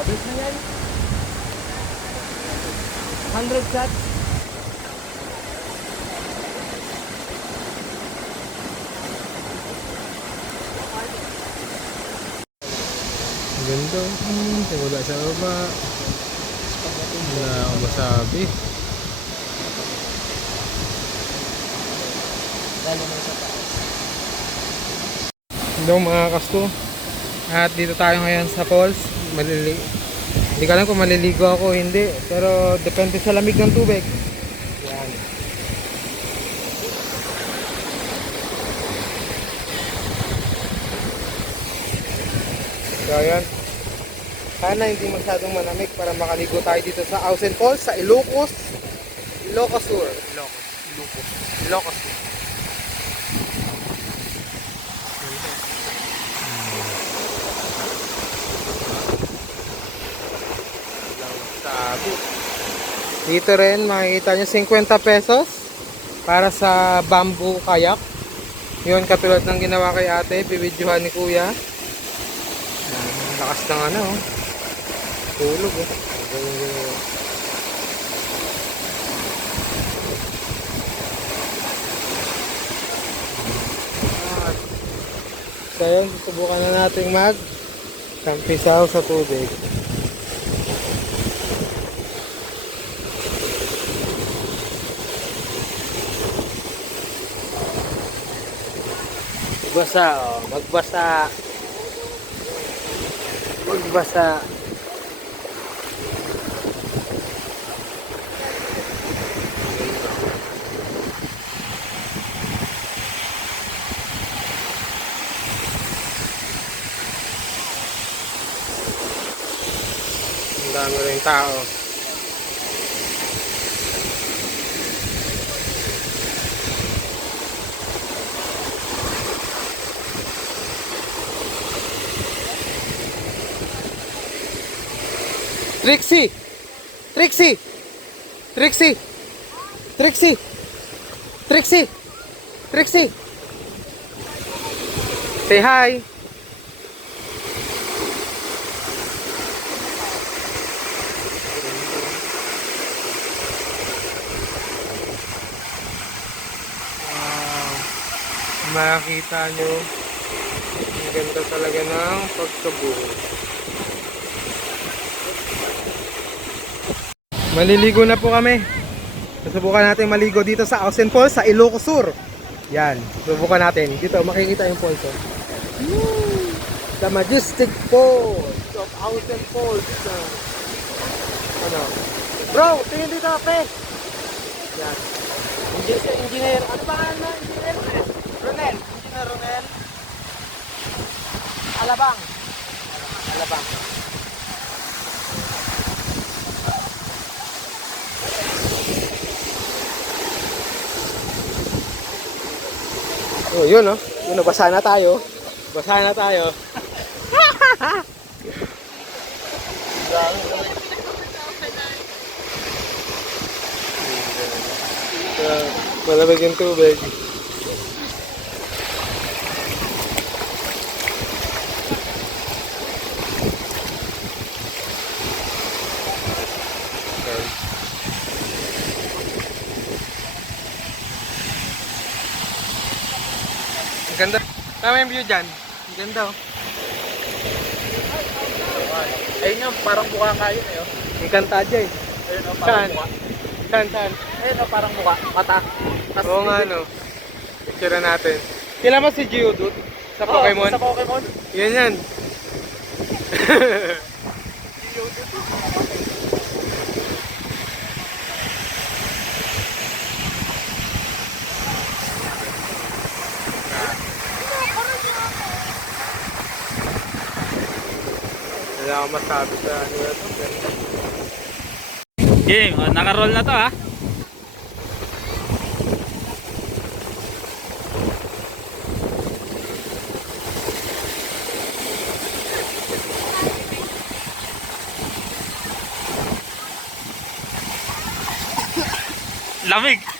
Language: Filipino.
Pabilis na yan. 100 shots. Ganda. Wala sa baba. Wala akong masabi. Lalo na sa taas. Hello mga kasto. At dito tayo ngayon sa falls. Hindi ko alam kung maliligo ako o hindi. Pero depende sa lamig ng tubig. Yan. So ayan. Sana hindi masyadong malamig para makaligo tayo dito sa Ausen Falls sa Ilocos Sur. Ilocos Sur. Dito rin makikita nyo 50 pesos para sa bamboo kayak. Yun katulad ng ginawa kay ate, bibidyohan ni kuya. Lakas ng ano, tulog eh. So yun, susubukan na natin tampisaw sa tubig. Magbasa, oh. Magbasa. Magbasa. Ang dami rin tao. Trixie! Trixie! Trixie! Trixie! Trixie! Trixie! Say hi! Wow! Makikita nyo, ang ganda talaga ng pagkabuo. Maliligo na po kami. Susubukan natin maligo dito sa Ausen Falls sa Ilocos Sur. Yan, susubukan natin. Dito makikita yung falls. The Majestic Falls of Ausen Falls. Ano? Bro, tingin dito pe. Yan. Engineer, ano ba ano? Engineer Ronel. Engineer Ronel. Alabang. Alabang. Oh, yun oh. Yun oh, basa na tayo. Basa na tayo. Malamig yung tubig. Ang ganda. Tama yung view dyan. Ang ganda oh. Ayun yung parang mukha kayo eh. Oh. Ang kantadya eh. Ayun oh, Saan? parang mukha. Saan? Ayun oh, parang mukha. Mata. Tas Oo nga no. Picture natin. Kailan mo si Geodude sa Pokemon? Sa Pokemon. Yan yan. Wala akong masabi sa ano na to. Game, oh, naka-roll na to ha. Lamig.